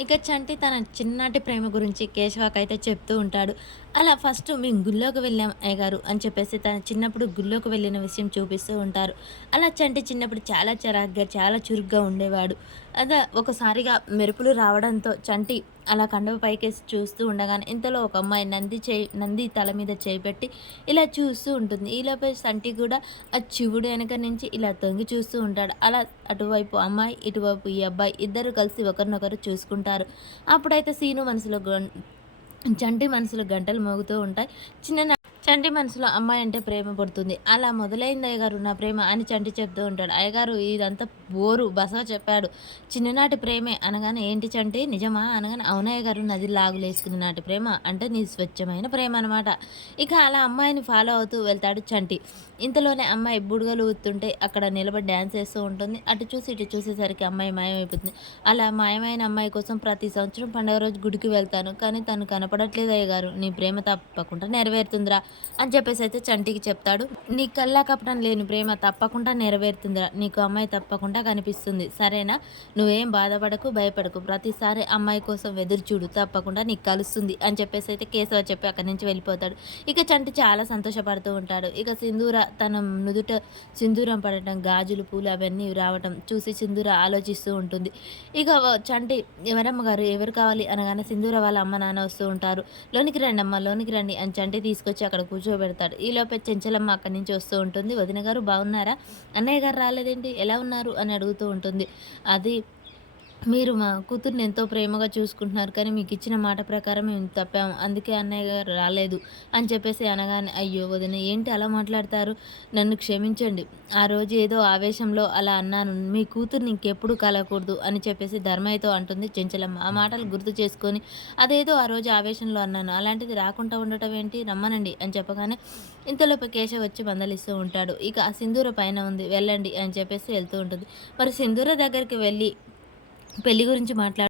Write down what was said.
ఇక చంటి తన చిన్నటి ప్రేమ గురించి కేశవాకైతే అయితే చెప్తూ ఉంటాడు. అలా ఫస్ట్ మేము గుళ్ళోకి వెళ్ళాం అయ్యగారు అని చెప్పేసి తన చిన్నప్పుడు గుళ్ళోకి వెళ్ళిన విషయం చూపిస్తూ ఉంటారు. అలా చంటి చిన్నప్పుడు చాలా చిరాగ్గా చాలా చురుగ్గా ఉండేవాడు. అదే ఒకసారిగా మెరుపులు రావడంతో చంటి అలా కండవ పైకేసి చూస్తూ ఉండగానే ఇంతలో ఒక అమ్మాయి నంది చేయి నంది తల మీద చేయి పెట్టి ఇలా చూస్తూ ఉంటుంది. ఈలోపే చంటి కూడా ఆ శివుడు వెనక నుంచి ఇలా తొంగి చూస్తూ ఉంటాడు. అలా అటువైపు అమ్మాయి ఇటువైపు ఈ అబ్బాయి ఇద్దరు కలిసి ఒకరినొకరు చూసుకుంటారు. అప్పుడైతే సీను మనసులో చంటి మనసులో గంటలు మోగుతూ ఉంటాయి. చిన్న చంటి మనసులో అమ్మాయి అంటే ప్రేమ పడుతుంది. అలా మొదలైంది అయ్యగారు నా ప్రేమ అని చంటి చెప్తూ ఉంటాడు. అయ్యగారు ఇదంతా బోరు బసవ చెప్పాడు. చిన్ననాటి ప్రేమే అనగానే ఏంటి చంటి? నిజమా? అనగానే అవునయ్య గారు నది లాగులేసుకుని నాటి ప్రేమ అంటే నీ స్వచ్ఛమైన ప్రేమ అనమాట ఇక అలా అమ్మాయిని ఫాలో అవుతూ వెళ్తాడు చంటి. ఇంతలోనే అమ్మాయి బుడగలు ఊతుంటే అక్కడ నిలబడి డ్యాన్స్ వేస్తూ ఉంటుంది. అటు చూసి ఇటు చూసేసరికి అమ్మాయి మాయమైపోతుంది. అలా మాయమైన అమ్మాయి కోసం ప్రతి సంవత్సరం పండుగ రోజు గుడికి వెళ్తాను. కానీ తను కనపడట్లేదు అయ్యగారు. నీ ప్రేమ తప్పకుండా నెరవేరుతుందిరా. అని చెప్పేసి అయితే చంటికి చెప్తాడు. నీ కల్లా కప్పడం లేని ప్రేమ తప్పకుండా నెరవేరుతుందిరా. నీకు అమ్మాయి తప్పకుండా కనిపిస్తుంది. సరేనా? నువ్వేం బాధపడకు భయపడకు. ప్రతిసారి అమ్మాయి కోసం ఎదురు చూడు. తప్పకుండా నీకు కలుస్తుంది అని చెప్పేసి అయితే కేశవ చెప్పి అక్కడి నుంచి వెళ్ళిపోతాడు. ఇక చంటి చాలా సంతోషపడుతూ ఉంటాడు. ఇక సింధూర తన నుదుట సింధూరం పడటం గాజులు పూలు అవన్నీ రావటం చూసి సింధూర ఆలోచిస్తూ ఉంటుంది. ఇక చంటి ఎవరమ్మ గారు? ఎవరు కావాలి? అనగానే సింధూర వాళ్ళ అమ్మ నాన్న వస్తూ ఉంటారు. లోనికి రండి అమ్మ లోనికి రండి అని చంటి తీసుకొచ్చి అక్కడ కూర్చోబెడతాడు. ఈలోపే చెంచలమ్మ అక్కడి నుంచి వస్తూ ఉంటుంది. వదిన గారు బాగున్నారా? అన్నయ్య గారు రాలేదేంటి? ఎలా ఉన్నారు? అని అడుగుతూ ఉంటుంది. అది మీరు మా కూతుర్ని ఎంతో ప్రేమగా చూసుకుంటున్నారు కానీ మీకు ఇచ్చిన మాట ప్రకారం మేము తప్పాము. అందుకే అన్నయ్య గారు రాలేదు అని చెప్పేసి అనగానే అయ్యో వదిన ఏంటి అలా మాట్లాడతారు? నన్ను క్షమించండి. ఆ రోజు ఏదో ఆవేశంలో అలా అన్నాను. మీ కూతుర్ని ఇంకెప్పుడు కలగకూడదు అని చెప్పేసి ధర్మయ్యతో అంటుంది చెంచలమ్మ. ఆ మాటలు గుర్తు చేసుకొని అదేదో ఆ రోజు ఆవేశంలో అన్నాను. అలాంటిది రాకుండా ఉండటం ఏంటి? రమ్మనండి అని చెప్పగానే ఇంతలోపు కేశవ్ వచ్చి మందలిస్తూ ఉంటాడు. ఇక ఆ సింధూర పైన ఉంది. వెళ్ళండి అని చెప్పేసి వెళ్తూ ఉంటుంది. మరి సింధూర దగ్గరికి వెళ్ళి పెళ్ళి గురించి మాట్లాడు